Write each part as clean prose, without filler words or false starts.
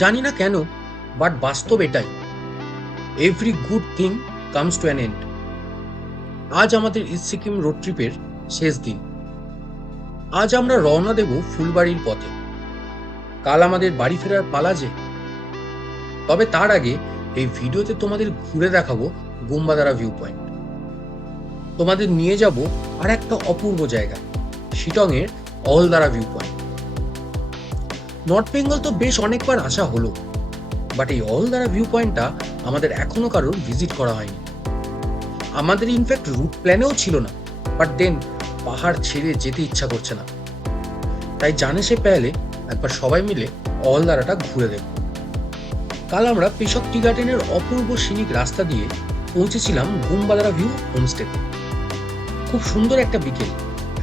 জানি না কেন, বাট বাস্তব এটাই, every good thing comes to an end. আজ আমাদের ইস্ট সিকিম রোড ট্রিপের শেষ দিন। আজ আমরা রওনা দেব ফুলবাড়ির পথে। কাল আমাদের বাড়ি ফেরার পালা যে। তবে তার আগে এই ভিডিওতে তোমাদের ঘুরে দেখাবো গুম্বাদারা ভিউ পয়েন্ট। তোমাদের নিয়ে যাব আর একটা অপূর্ব জায়গা, শিটংয়ের অলদারা ভিউ পয়েন্ট। নর্থ বেঙ্গল তো বেশ অনেকবার আসা হলো, বাট এই অলদারা ভিউ পয়েন্টটা আমাদের এখনো কারোর ভিজিট করা হয়নি। আমাদের ইনফ্যাক্ট রুট প্ল্যানেও ছিল না, বাট দেন পাহাড় ছেড়ে যেতে ইচ্ছা করছে না, তাই জানে সে পেলে একবার সবাই মিলে অলদারাটা ঘুরে দেব। কাল আমরা পেশক টি গার্ডেনের অপূর্ব সিনিক রাস্তা দিয়ে পৌঁছেছিলাম গুম্বাদারা ভিউ হোমস্টেতে। খুব সুন্দর একটা বিকেল,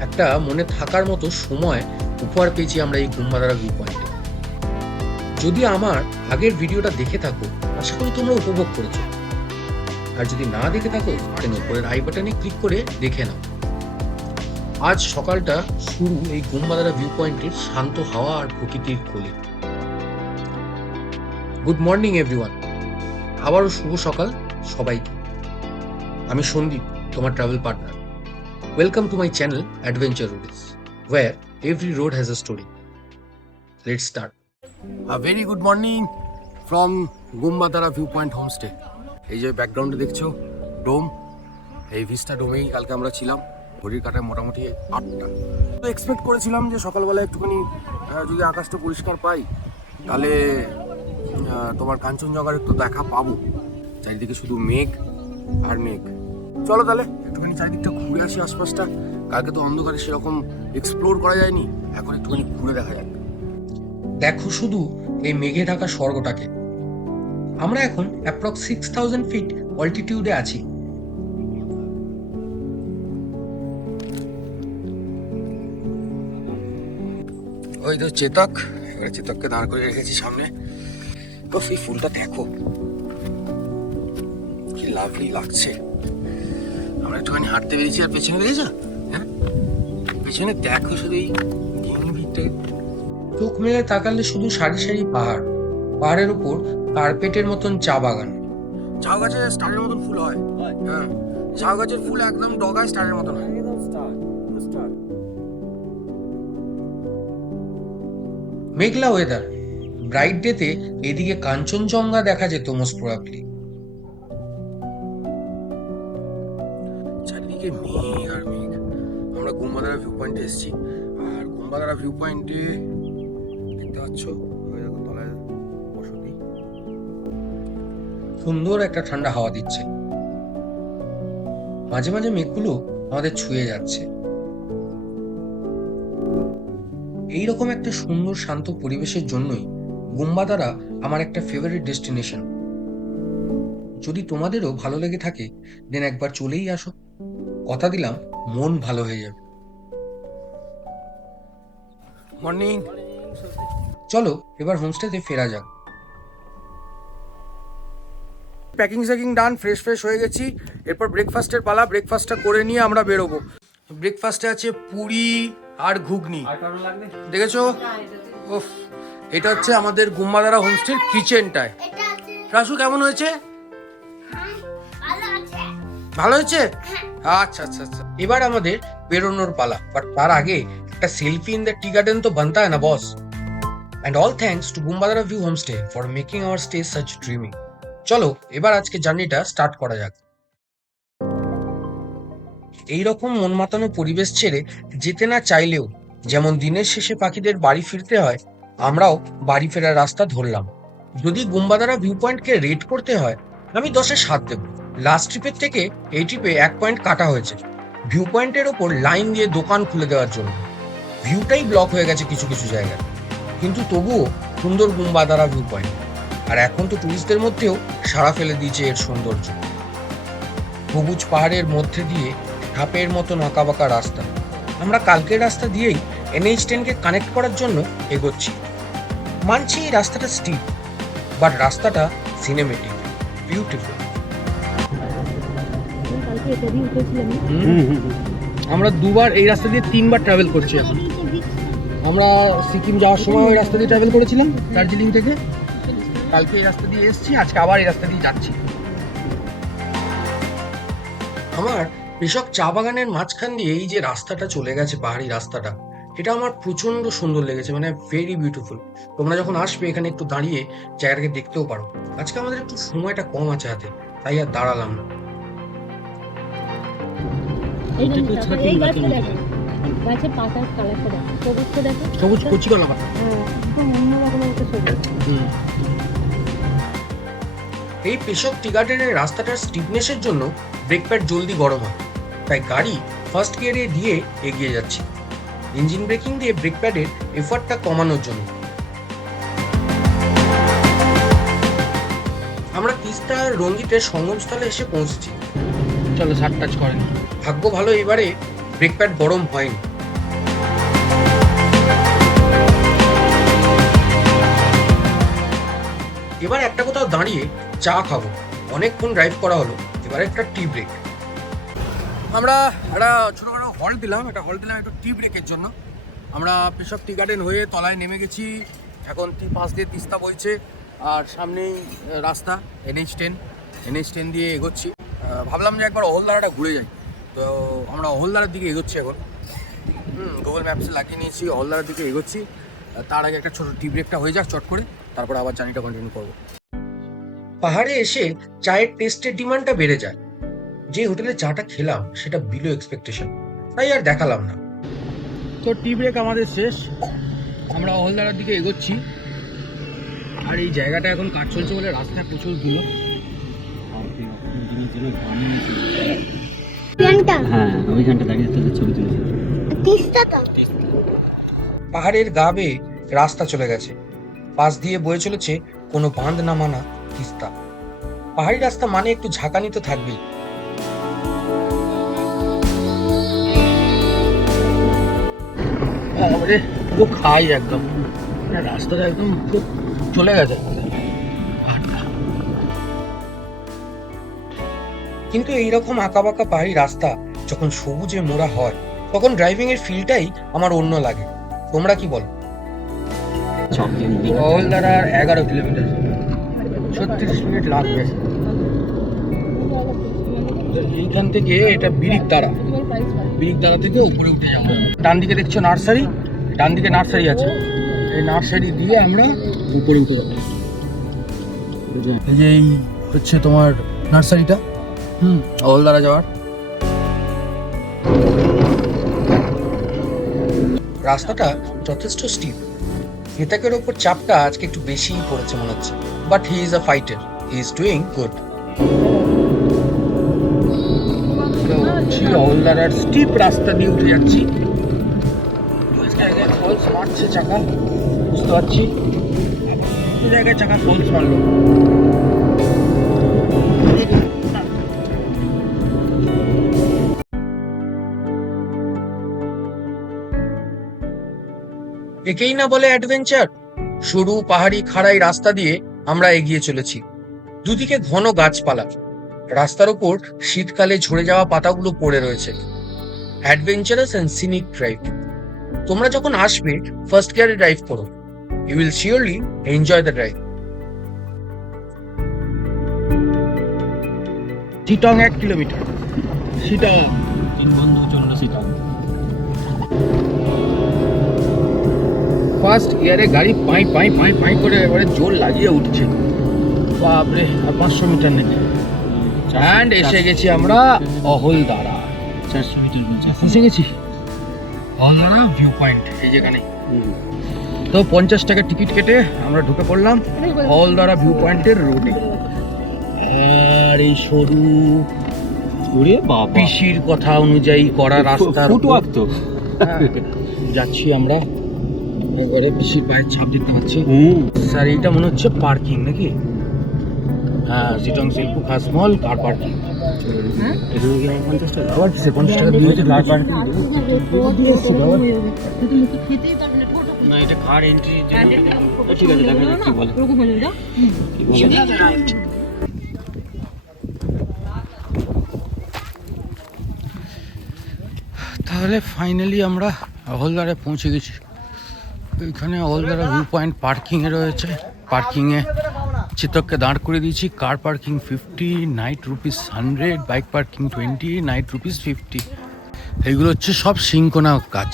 একটা মনে থাকার মতো সময় উপহার পেয়েছি আমরা এই গুম্বাদারা ভিউ পয়েন্টে। যদি আমার আগের ভিডিওটা দেখে থাকো, আশা করি তোমরা উপভোগ করেছো। আর যদি না দেখে থাকো, তাহলে উপরের আই বাটনে ক্লিক করে দেখে নাও। আজ সকালটা শুরু এই গুম্বাদারা ভিউ পয়েন্টের শান্ত হাওয়া আর প্রকৃতির কোলে। গুড মর্নিং এভরিওয়ান, আবারও শুভ সকাল সবাইকে। আমি সন্দীপ, তোমার travel partner. Welcome to my channel adventure roads, where every road has a story. Let's start. A very good morning from Gumbadara view point homestay. এই যে ব্যাকগ্রাউন্ডে দেখছো ডোম, এই ভিস্টা ডোমেই কালকে আমরা ছিলাম। ঘড়ির কাটায় মোটামুটি 8টা। তো এক্সপেক্ট করেছিলাম যে সকালবেলা একটুখানি যদি আকাশটা পরিষ্কার পাই, তাহলে তোমার কাঞ্চনজঙ্ঘার একটু দেখা পাবো। চারিদিকে শুধু মেঘ আর মেঘ। চলো তাহলে একটুখানি চারিদিকটা ঘুরে আসি আশপাশটা। কালকে তো অন্ধকারে সেরকম এক্সপ্লোর করা যায়নি, এখন একটুখানি ঘুরে দেখা যাক। দেখো শুধু এই মেঘে ঢাকা স্বর্গটাকে। আমরা এখন অ্যাপ্রক্স 6000 ফিট অল্টিটিউডে আছি। ওই তো চেতক, এবারে চেতককে দাঁড় করে রেখেছি সামনে। তো সেই ফুলটা দেখো কি লাভলি লাগছে। আমরা একটুখানি হাঁটতে বেরিয়েছি, আর পেছনে বেরিয়েছো, হ্যাঁ পেছনে দেখো শুধু এই ভিড়টা। চোখ মেলে তাকালে শুধু সারি সারি পাহাড়, পাহাড়ের উপর কার্পেটের মতন চা বাগান। ঝাউ গাছে স্টারের মতন ফুল হয়। হ্যাঁ, ঝাউ গাছের ফুল একদম ডগায় স্টারের মতন হয়। মেঘলা ওয়েদার, ব্রাইট ডেতে এদিকে কাঞ্চনজঙ্ঘা দেখা যেত মোস্ট প্রবাবলি। চারিদিকে মেঘ আর মেঘ। আমরা গুম্বাদারা ভিউ পয়েন্টে এসেছি, আর গুম্বাদারা ভিউ পয়েন্টে দেখতে পাচ্ছ তলায় বসতি, সুন্দর একটা ঠান্ডা হাওয়া দিচ্ছে। মাঝে মাঝে মেঘগুলো আমাদের ছুঁয়ে যাচ্ছে। এইরকম একটা সুন্দর শান্ত পরিবেশের জন্যই গুম্বাদারা আমার একটা ফেভারিট ডেস্টিনেশন। যদি তোমাদেরও ভালো লেগে থাকে, দেন একবার চলেই আসো। কথা দিলাম মন ভালো হয়ে যাবে। মর্নিং। চলো এবার হোমস্টেতে ফেরা যাক। প্যাকিং স্যাকিং ডান, ফ্রেশ হয়ে গেছি। এরপর ব্রেকফাস্টের পালা। ব্রেকফাস্টটা করে নিয়ে আমরা বেরোবো। ব্রেকফাস্টে আছে পুরি আর ঘুগনি, দেখেছো? ওফ, এটা হচ্ছে আমাদের গুম্বাদারা হোমস্টের কিচেনটায়। রাসু কেমন হয়েছে? ভালো হয়েছে? আচ্ছা আচ্ছা আচ্ছা। এবার আমাদের বেরোনোর পালা, বাট তার আগে একটা selfie in the tea garden তো বানতা है ना বস। And all thanks to Gumbadara View Homestay for making our stay such dreamy. চলো এবার আজকে জার্নিটা স্টার্ট করা যাক। এইরকম মন মাতানো পরিবেশ ছেড়ে যেতে না চাইলেও, যেমন দিনের শেষে পাখিদের বাড়ি ফিরতে হয়, আমরাও বাড়ি ফেরার রাস্তা ধরলাম। যদি গুম্বাদারা ভিউ পয়েন্টকে রেট করতে হয়, আমি 10-এ 7 দেব। লাস্ট ট্রিপের থেকে এই ট্রিপে 1 পয়েন্ট কাটা হয়েছে ভিউ পয়েন্টের ওপর লাইন দিয়ে দোকান খুলে দেওয়ার জন্য। ভিউটাই ব্লক হয়ে গেছে কিছু কিছু জায়গায়, কিন্তু তবুও সুন্দর গুম্বাদারা ভিউ পয়েন্ট। আর এখন তো টুরিস্টদের মধ্যেও সাড়া ফেলে দিয়েছে এর সৌন্দর্য। সবুজ পাহাড়ের মধ্যে দিয়ে ধাপের মতো আঁকাবাঁকা রাস্তা। আমরা কালকের রাস্তা দিয়েই NH10-কে কানেক্ট করার জন্য এগোচ্ছি। মানছি এই রাস্তাটা স্টিপ, বাট রাস্তাটা সিনেমেটিক, বিউটিফুল। আমরা দুবার এই রাস্তা দিয়ে 3বার ট্রাভেল করছি এখন। আমরা সিকিম যাওয়ার সময় ওই রাস্তা দিয়ে ট্রাভেল করেছিলাম দার্জিলিং থেকে, কালকে এই রাস্তা দিয়ে এসেছি, আজকে আবার এই রাস্তা দিয়ে যাচ্ছি। আমার কৃষক চা বাগানের মাঝখান দিয়ে এই যে রাস্তাটা চলে গেছে, পাহাড়ি রাস্তাটা, এটা আমার প্রচন্ড সুন্দর লেগেছে, মানে ভেরি বিউটিফুল। তোমরা যখন আসবে এখানে একটু দাঁড়িয়ে জায়গাটাকে দেখতেও পারো। আজকে আমাদের একটু সময়টা কম আছে হাতে, তাই আর দাঁড়ালাম না। এটা তো ছাতিম গাছের গাছের পাতার কালারটা দেখো, সবুজটা দেখো, সবুজ কচি কলা পাতা। একদম অন্যরকম একটা সবুজ। এই পেশক টি গার্ডেনের রাস্তাটার স্টিফনেসের জন্য ব্রেক প্যাড জলদি গরম হয়, তাই গাড়ি ফার্স্ট গিয়ারে দিয়ে এগিয়ে যাচ্ছে, ইঞ্জিন ব্রেকিং দিয়ে ব্রেক প্যাডের এফার্টটা কমানোর জন্য। আমরা তিস্তা আর রঙ্গিতের সঙ্গমস্থলে এসে পৌঁছেছি। চলো সাট টাচ করেন। ভাগ্য ভালো, এবারে ব্রেক প্যাড গরম হয়নি। এবার একটা কোথাও দাঁড়িয়ে চা খাবো, অনেকক্ষণ ড্রাইভ করা হলো, এবার একটা টি ব্রেক। আমরা একটা ছোটখাটো হল্ট দিলাম, একটু টি ব্রেকের জন্য। আমরা পেশক টি গার্ডেন হয়ে তলায় নেমে গেছি, এখন পাশ দিয়ে তিস্তা বইছে আর সামনেই রাস্তা NH10 দিয়ে এগোচ্ছি। ভাবলাম যে একবার অহলদারাটা ঘুরে যাই, তো আমরা অহলদারার দিকে এগোচ্ছি এখন। গুগল ম্যাপসে লাগিয়ে নিয়েছি, অহলদারার দিকে এগোচ্ছি। তার আগে একটা ছোট টি ব্রেকটা হয়ে যাক চট করে, তারপরে আবার জার্নিটা কন্টিনিউ করবো। পাহাড়ে এসে চায়ের টেস্টের ডিমান্ডটা বেড়ে যায়। যে হোটেলে চাটা খেলাম সেটা বিলো এক্সপেকটেশন, তাই আর দেখালাম না। তো টি ব্রেক আমাদের শেষ, আমরা অহলদারার দিকে এগোচ্ছি। আর এই জায়গাটা এখন কাজ চলছে বলে রাস্তায় প্রচুর ধুলো। পাহাড়ের গা বেয়ে রাস্তা চলে গেছে, পাশ দিয়ে বয়ে চলেছে কোনো বাঁধ না মানা তিস্তা। পাহাড়ি রাস্তা মানে একটু ঝাঁকানি তো থাকবেই। পুরো খাই একদম, রাস্তাটা একদম চলে গেছে। কিন্তু এইরকম আঁকাবাঁকা পাহাড়ি রাস্তা যখন সবুজে মোড়া হয়, তখন ড্রাইভিং এর ফিলটাই আমার অন্য লাগে। তোমরা কি বলো? অহলদারার 11 কিলোমিটার, 36 মিনিট লাগবে। এইখান থেকে এটা বিরিকদারা থেকে উপরে উঠে যাবো। ডান দিকে দেখছো নার্সারি, ডান দিকে নার্সারি আছে, এই নার্সারি দিয়ে আমরা উপরে উঠে যাবো। এই যে এই হচ্ছে তোমার নার্সারিটা, অহলদারা যাওয়ার রাস্তাটা যথেষ্ট স্টিপ। হেতাকের ওপর চাপটা আজকে একটু বেশিই পড়েছে মনে হচ্ছে, but he is a fighter, he is doing good. অহলদারার স্টিপ রাস্তা দিয়ে উঠে যাচ্ছি। জায়গায় ফলস মারছে চাকা, বুঝতে পারছি জায়গায় চাকা ফলস মারলো। একেই না বলে অ্যাডভেঞ্চার। সরু পাহাড়ি খাড়াই রাস্তা দিয়ে আমরা এগিয়ে চলেছি, দুদিকে ঘন গাছপালা, রাস্তার ওপর শীতকালে ঝরে যাওয়া পাতাগুলো পড়ে রয়েছে। Adventurous and scenic drive. তোমরা যখন আসবে ফার্স্ট গিয়ারে ড্রাইভ করো, you will surely enjoy the drive. Chitong 1 kilometre, Chittagong first গিয়ারে গাড়ি পাই পাই পাই পাই করে এবারে জোর লাগিয়ে উঠছে। বাপরে, আর 500 মিটার নেই। অ্যান্ড এসে গেছি আমরা অহলদারা। 400 মিটার এসে গেছি অহলদারা ভিউ পয়েন্ট, এই যেখানে। তো 50 টাকা টিকিট কেটে আমরা ঢুকে পড়লাম অহলদারা ভিউ পয়েন্টের রোডে। আর এই সরু পিসির কথা অনুযায়ী করা রাস্তা যাচ্ছি আমরা। এবারে পিসির পায়ের ছাপ দেখতে পাচ্ছি। স্যার এইটা মনে হচ্ছে পার্কিং নাকি? হ্যাঁ, চিটং শিল্প খাস মল কার পার্কিং। আবার 50 টাকা দিয়ে কার পার্কিং না, এটা কার এন্ট্রি। ঠিক আছে, দেখা যাক কি বলে। তাহলে ফাইনালি আমরা অহলদারে পৌঁছে গেছি। এখানে অহলদারা ভিউ পয়েন্ট পার্কিংয়ে রয়েছে। পার্কিংয়ে চিতককে দাঁড় করে দিয়েছি। Car parking 50, night rupees 100, bike parking 20, night rupees 50। এইগুলো হচ্ছে সব সিংকোনা কাজ।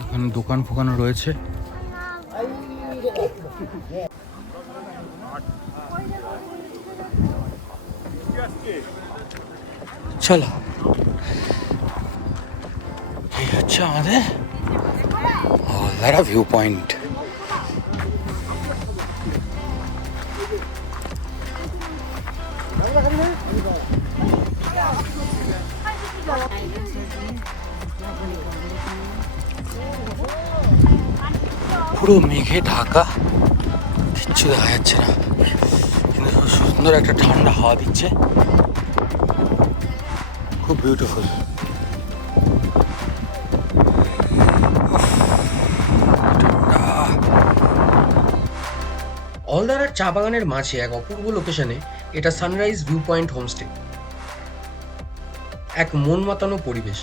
এখানে দোকান ফোকানও রয়েছে। চলো, এই হচ্ছে আমাদের হলদারা ভিউ পয়েন্ট। পুরো মেঘে ঢাকা, কিচ্ছু দেখা যাচ্ছে না, কিন্তু সুন্দর একটা ঠান্ডা হাওয়া দিচ্ছে, খুব বিউটিফুল। অলদারার চা বাগানের মাঝে এক অপূর্ব লোকেশনে এটা সানরাইজ ভিউ পয়েন্ট হোমস্টে। এক মন মাতানো পরিবেশ।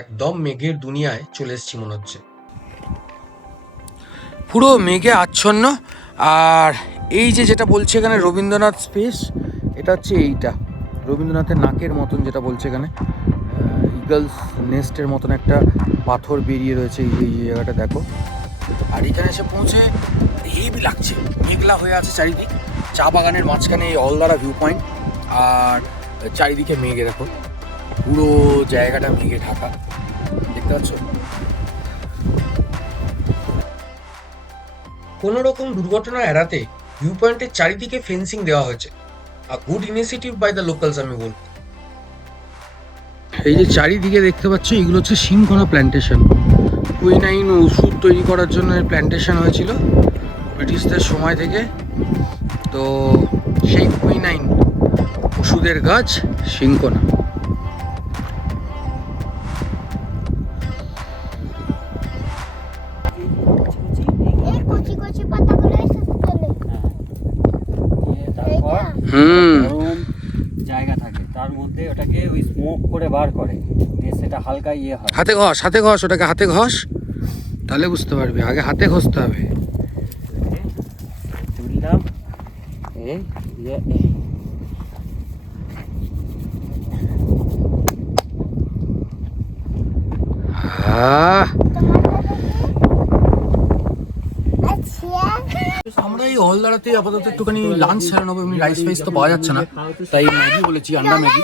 একদম মেঘের দুনিয়ায় চলে এসেছি মনে হচ্ছে। পুরো মেঘে আচ্ছন্ন। আর এই যে যেটা বলছে এখানে রবীন্দ্রনাথ স্পেস, এটা হচ্ছে এইটা রবীন্দ্রনাথের নাকের মতন যেটা বলছে এখানে, ইগলস নেস্টের মতন একটা পাথর বেরিয়ে রয়েছে এই জায়গাটা দেখো। আর এখানে এসে পৌঁছে হেভি লাগছে, মেঘলা হয়ে আছে চারিদিক, চা বাগানের মাঝখানে এই অলদারা ভিউ পয়েন্ট, আর চারিদিকে মেঘে দেখো, পুরো জায়গাটা মেঘে ঢাকা, দেখতে পাচ্ছ। কোনো রকম দুর্ঘটনা এড়াতে ভিউ পয়েন্টের চারিদিকে ফেন্সিং দেওয়া হয়েছে। A good initiative by the locals আমি বলব। এই যে চারিদিকে দেখতে পাচ্ছ, এগুলো হচ্ছে সিংকোনা প্ল্যান্টেশন। কুইনাইন ওষুধ তৈরি করার জন্য এই প্ল্যান্টেশন হয়েছিল ব্রিটিশদের সময় থেকে। তো সেই কুইনাইন ওষুধের গাছ সিংকোনা। জায়গা থাকে তার মধ্যে ওটাকে ওই স্মোক করে বার করে, দিয়ে সেটা হালকা ইয়ে হয়। হাতে ঘষ ওটাকে, হাতে ঘষ, তাহলে বুঝতে পারবি। আগে হাতে ঘষতে হবে। তুললাম, এই দিয়ে আমরা এই অলদারাতে আপাতত একটুখানি লাঞ্চ সেরে নেবো। এমনি রাইস ফাইস তো পাওয়া যাচ্ছে না, তাই ম্যাগি বলেছি, আন্ডা ম্যাগি।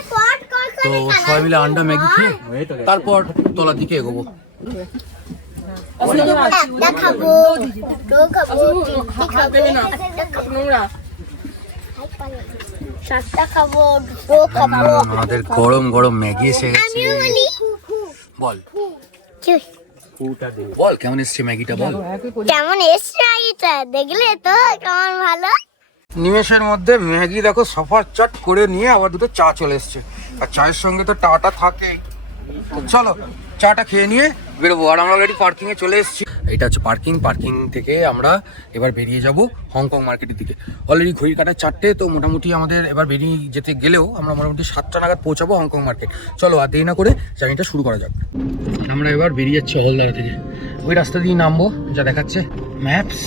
তো সবাই মিলে আন্ডা ম্যাগি খেয়ে তারপর তলার দিকে এগোবো। আমাদের গরম গরম ম্যাগি এসে গেছে। বল বল কেমন এসছে ম্যাগিটা, বল কেমন এসছে ম্যাগিটা, দেখলে তো কেমন ভালো। নিমেষের মধ্যে ম্যাগি দেখো সফার চট করে নিয়ে আবার দুটো চা চলে এসছে, আর চায়ের সঙ্গে তো টাটা থাকেই। চলো চাটা খেয়ে নিয়ে বেরোবো। আর আমরা অলরেডি পার্কিং এ চলে এসেছি। এটা হচ্ছে পার্কিং থেকে আমরা এবার বেরিয়ে যাব হংকং মার্কেটের দিকে। অলরেডি ঘড়ির কাটা 4টে, তো মোটামুটি আমাদের এবার বেরিয়ে যেতে গেলেও আমরা মোটামুটি 7টা নাগাদ পৌঁছাবো হংকং মার্কেট। চলো আর দেরি না করে জার্নিটা শুরু করা যাক। আমরা এবার বেরিয়ে যাচ্ছি হলদারা থেকে। ওই রাস্তা দিয়ে নামবো যা দেখাচ্ছে ম্যাপস।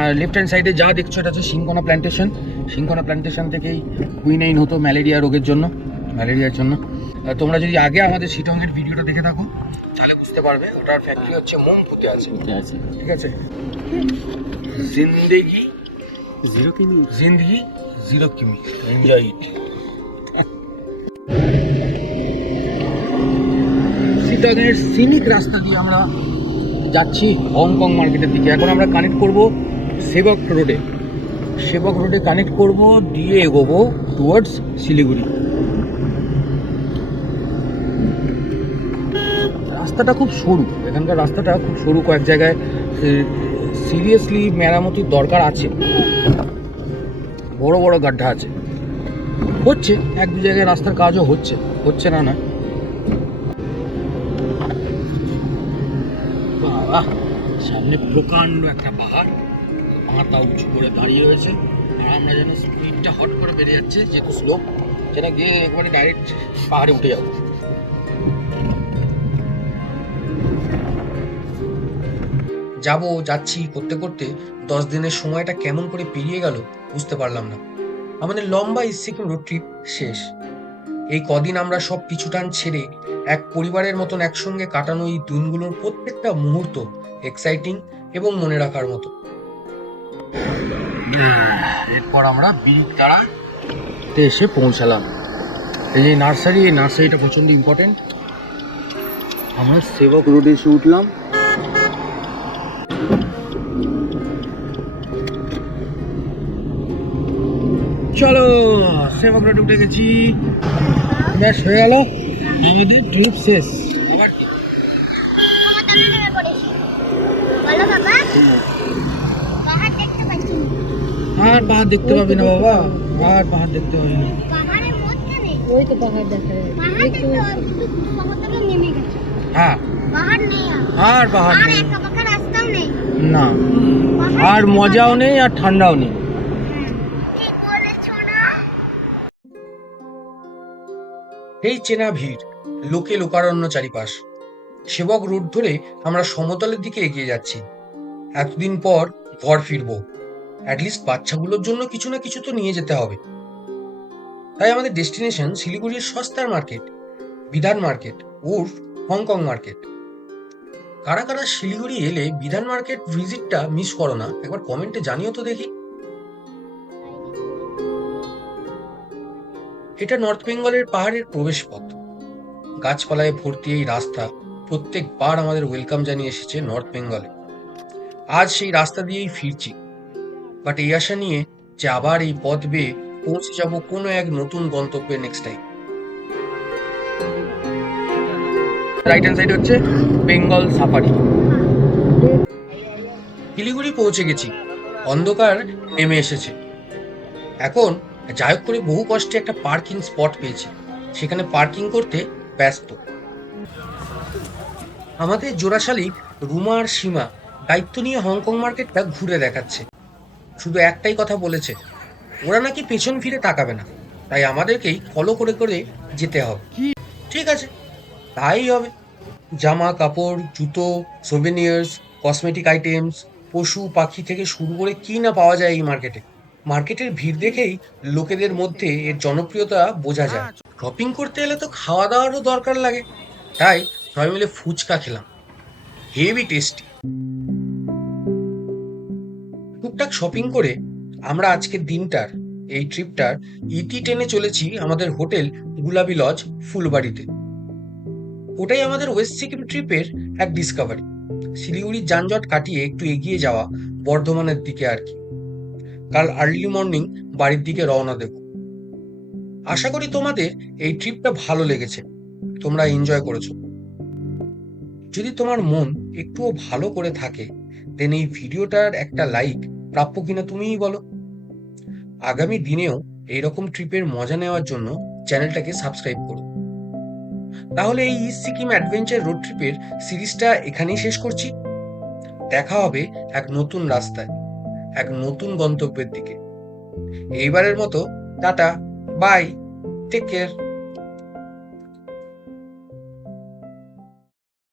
আর লেফট হ্যান্ড সাইডে যা দেখছো এটা হচ্ছে সিংকোনা প্ল্যান্টেশন। সিংকোনা প্ল্যান্টেশন থেকেই কুইনাইন হতো ম্যালেরিয়ার জন্য। তোমরা যদি আগে আমাদের শিটংয়ের ভিডিওটা দেখে থাকো তাহলে বুঝতে পারবে, ওটার ফ্যাক্টরি হচ্ছে মংপুতে আছে। ঠিক আছে, জিন্দেগি জিরো কিমি, এনজয় ইট। শিটংয়ের সিনিক রাস্তা দিয়ে আমরা যাচ্ছি হংকং মার্কেটের দিকে। এখন আমরা কানেক্ট করব সেবক রোডে কানেক্ট করব, দিয়ে এগোবো টুয়ার্ডস শিলিগুড়ি। রাস্তাটা খুব সরু, এখানকার রাস্তাটা খুব সরু, কয়েক জায়গায় সিরিয়াসলি মেরামতির দরকার আছে, বড় বড় গাড্ডা আছে। হচ্ছে এক দু জায়গায় রাস্তার কাজও হচ্ছে না না। বাহ, সামনে প্রকাণ্ড একটা পাহাড়, মাথা উঁচু করে দাঁড়িয়ে রয়েছে, আর আমরা যেন স্পিডটা হট করে বেড়ে যাচ্ছে যেহেতু স্লোপ। সেটা গিয়ে একবারে ডাইরেক্ট পাহাড়ে উঠে যাবো। যাচ্ছি করতে করতে 10 দিনের সময়টা কেমন করে পেরিয়ে গেল বুঝতে পারলাম না। আমাদের লম্বা সিকিম রোড ট্রিপ শেষ। এই কদিন আমরা সব পিছুটান ছেড়ে এক পরিবারের মতন একসঙ্গে কাটানো এই দিনগুলোর প্রত্যেকটা মুহূর্ত এক্সাইটিং এবং মনে রাখার মতো। এরপর আমরা বিরিকতাড়াতে এসে পৌঁছালাম। এই যে নার্সারিটা প্রচন্ড ইম্পর্টেন্ট। আমরা সেবক রোডে এসে উঠলাম। চলো, সেবক রোডে উঠে গেছি। ব্যাস হয়ে গেল আমাদের ট্রিপ শেষ। আবার কি বলো বাবা, পাহাড় দেখতে পাচ্ছি না। আর পাহাড় দেখতে পাবি না বাবা, আর পাহাড় দেখতে পাবি না। পাহাড়ের মধ্যে নেই, ওই তো পাহাড় দেখা যায়। পাহাড় দেখতে সমুদ্রে নেমে গেছে। হ্যাঁ, পাহাড় নেই আর পাহাড় আর নেই একা পাকা রাস্তাও নেই। না, পাহাড় আর মজাও নেই আর ঠান্ডাও নেই। ঠিক বলেছো না? এই চেনা ভিড়, লোকে লোকারণ্য চারিপাশ। সেবক রোড ধরে আমরা সমতলের দিকে এগিয়ে যাচ্ছি। এতদিন পর ঘর ফিরবো, অ্যাটলিস্ট বাচ্চাগুলোর জন্য কিছু না কিছু তো নিয়ে যেতে হবে। তাই আমাদের ডেস্টিনেশন শিলিগুড়ির সস্তার মার্কেট, বিধান মার্কেট ওর হংকং মার্কেট। কারা কারা শিলিগুড়ি এলে বিধান মার্কেট ভিজিটটা মিস করো না, একবার কমেন্টে জানিও তো দেখি। এটা নর্থ বেঙ্গলের পাহাড়ের প্রবেশ পথ। গাছপালায় ভর্তি এই রাস্তা প্রত্যেকবার আমাদের ওয়েলকাম জানিয়ে এসেছে নর্থ বেঙ্গলে। আজ সেই রাস্তা দিয়েই ফিরছি, বাট এই আশা নিয়ে যে আবার এই পথ বেয়ে পৌঁছে যাব কোনো এক নতুন গন্তব্যে next time. Right hand side হচ্ছে বেঙ্গল সাফারি। শিলিগুড়ি পৌঁছে গেছি, অন্ধকার নেমে এসেছে। এখন যাই হোক করে বহু কষ্টে একটা পার্কিং স্পট পেয়েছি, সেখানে পার্কিং করতে ব্যস্ত। আমাদের জোড়াশালিক রুমা আর সীমা দায়িত্ব নিয়ে হংকং মার্কেটটা ঘুরে দেখাচ্ছে। শুধু একটাই কথা বলেছে, ওরা নাকি পেছন ফিরে তাকাবে না, তাই আমাদেরকেই ফলো করে করে যেতে হবে। ঠিক আছে, তাই হবে। জামা কাপড়, জুতো, সোভেনিয়ার্স, কসমেটিক আইটেমস, পশু পাখি থেকে শুরু করে কি না পাওয়া যায় এই মার্কেটে। মার্কেটের ভিড় দেখেই লোকেদের মধ্যে এর জনপ্রিয়তা বোঝা যায়। শপিং করতে এলে তো খাওয়া দাওয়ারও দরকার লাগে, তাই সবাই মিলে ফুচকা খেলাম, হেভি টেস্টি। টুকটাক শপিং করে আমরা আজকের দিনটার এই ট্রিপটার ইতি টেনে চলেছি আমাদের হোটেল গুলাবি লজ ফুলবাড়িতে। ওটাই আমাদের ওয়েস্ট সিকিম ট্রিপের এক ডিসকভারি। শিলিগুড়ির যানজট কাটিয়ে একটু এগিয়ে যাওয়া বর্ধমানের দিকে আর কি। কাল আর্লি মর্নিং বাড়ির দিকে রওনা দেব। আশা করি তোমাদের এই ট্রিপটা ভালো লেগেছে, তোমরা এনজয় করেছো। যদি তোমার মন একটুও ভালো করে থাকে দেন এই ভিডিওটার একটা লাইক প্রাপ্য কিনা তুমিই বলো। আগামী দিনেও এইরকম ট্রিপের মজা নেওয়ার জন্য চ্যানেলটাকে সাবস্ক্রাইব করো। তাহলে এই ইস্ট সিকিম অ্যাডভেঞ্চার রোড ট্রিপের সিরিজটা এখানেই শেষ করছি। দেখা হবে এক নতুন রাস্তায়, এক নতুন গন্তব্যের দিকে। এইবারের মতো টাটা, বাই, টেক কেয়ার।